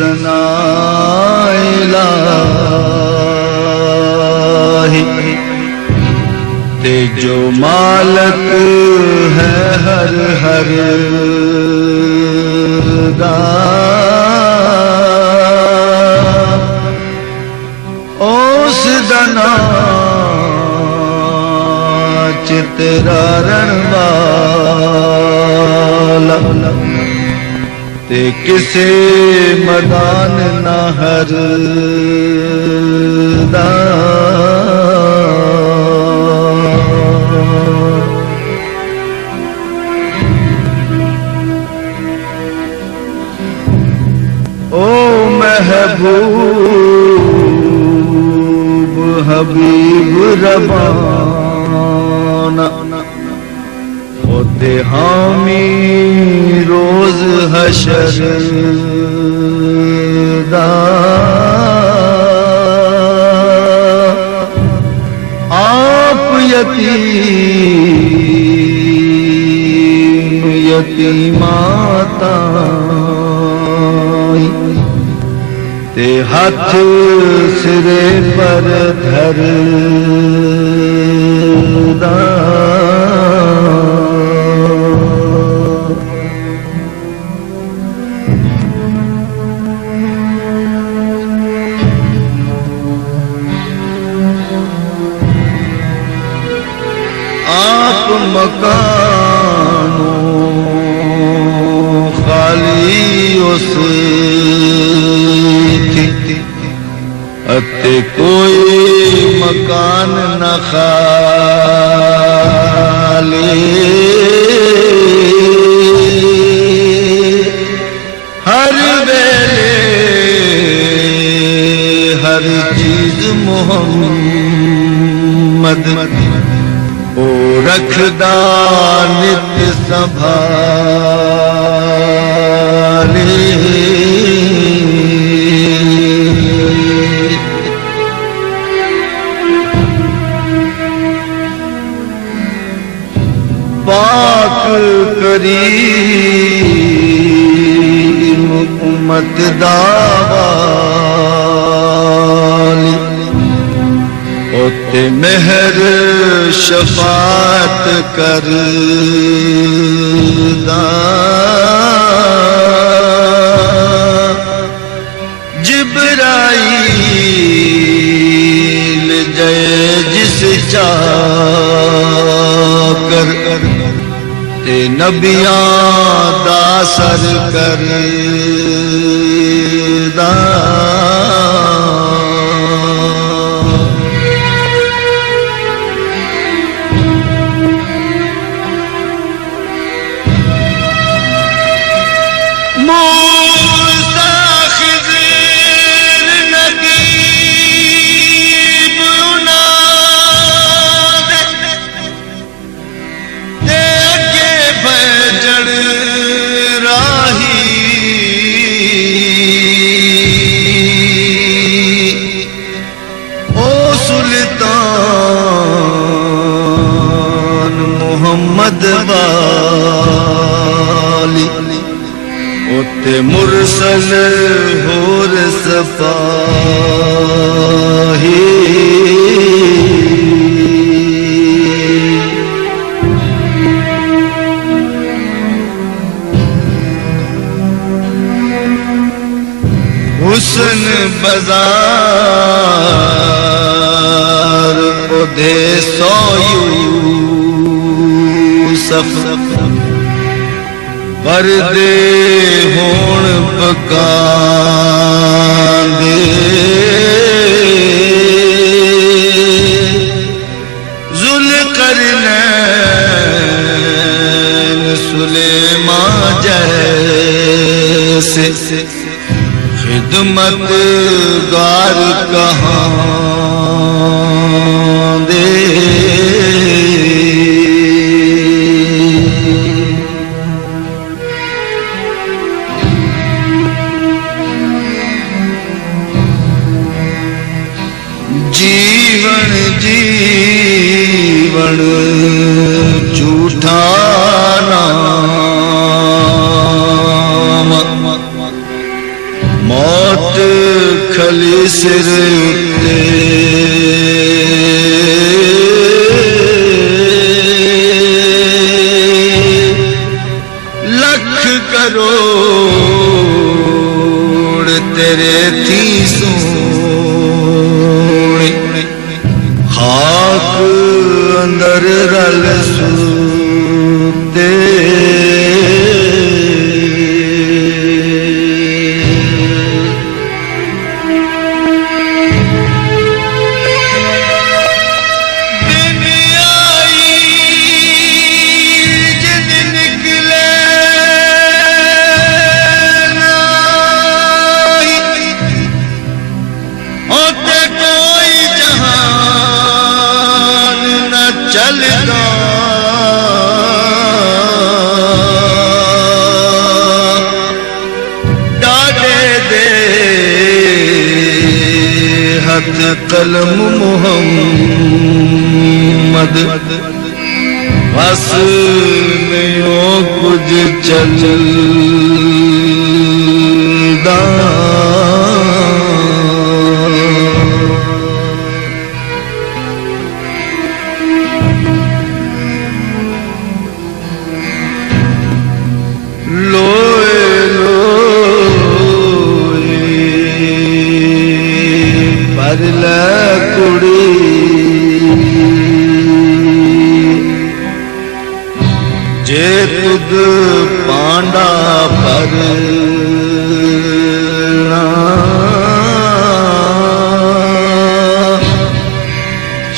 सना इलाही। ते जो मालक है हर हर दा, उस दना तेरा रणवाला। ते किसे मदान ना हर दा, ओ महबूब हबीब रबाना, होते हामी रोज हशर दा। आप यतीम यतीमाता ते हाथ सिरे पर धर दा। आप मकानो खाली उस अते कोई मकान न खाली। हर वेले हर चीज मोहम्मद ओ रखदा नित संभाले। पाक करीम उम्मत दावाली, ओते मेहर शफात करदा। जिब्राईल जय जिस चाकर ते नबियां दा सर करदा। मोहम्मद वाली ओते मुरसल होर सफाही। हुस्न बाजार ओदे सोयू पर्दे होण पकांदे। ज़ुल्क़रनैन सुलेमान जैसे खिदमतगार कहाँ दे। जीवन जीवन झूठा नाम, मौत खली सिर उत्ते लख करोड़ तेरे थी सोने खाक अंदर रल सूते चलदा डाडे दे हथ कलम मुहम्मद बस नहीं कुछ चलदा कुड़ी जे तुद पांडा पर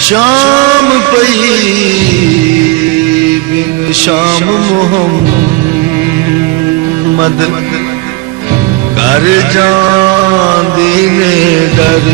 शाम पई बिन शाम मुहम्मद कर जांदी ने डर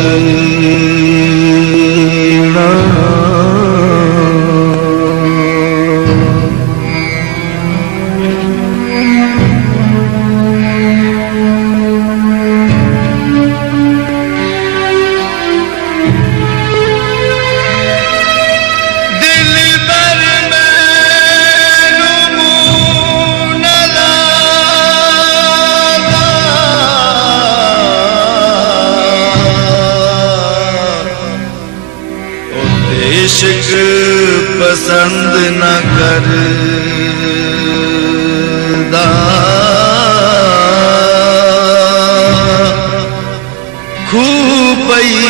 इश्क पसंद न करदा खूब पई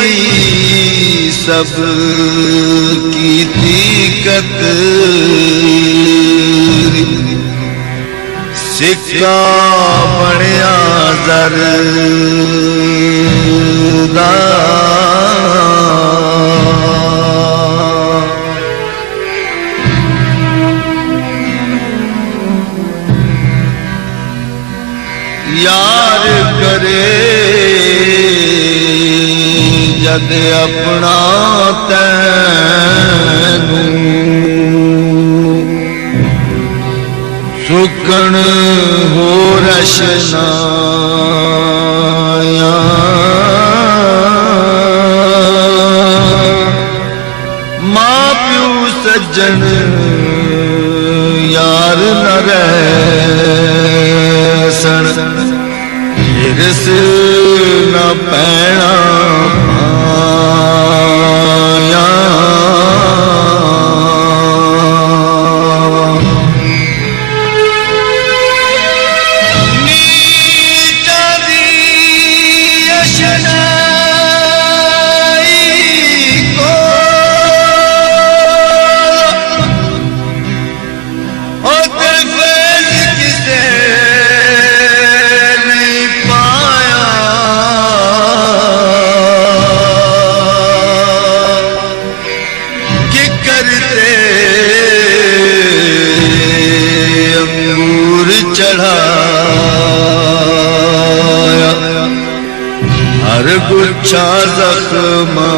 सब की दिक्कत सिक्का बनिया जरदा यार करे जद अपना तैनू सुकन हो रशना मां प्यू सज्जन यार न रहसन हिरस न पैना पाया नीचा दी अशनाई को चढ़ाया हर गुच्छा जख्मा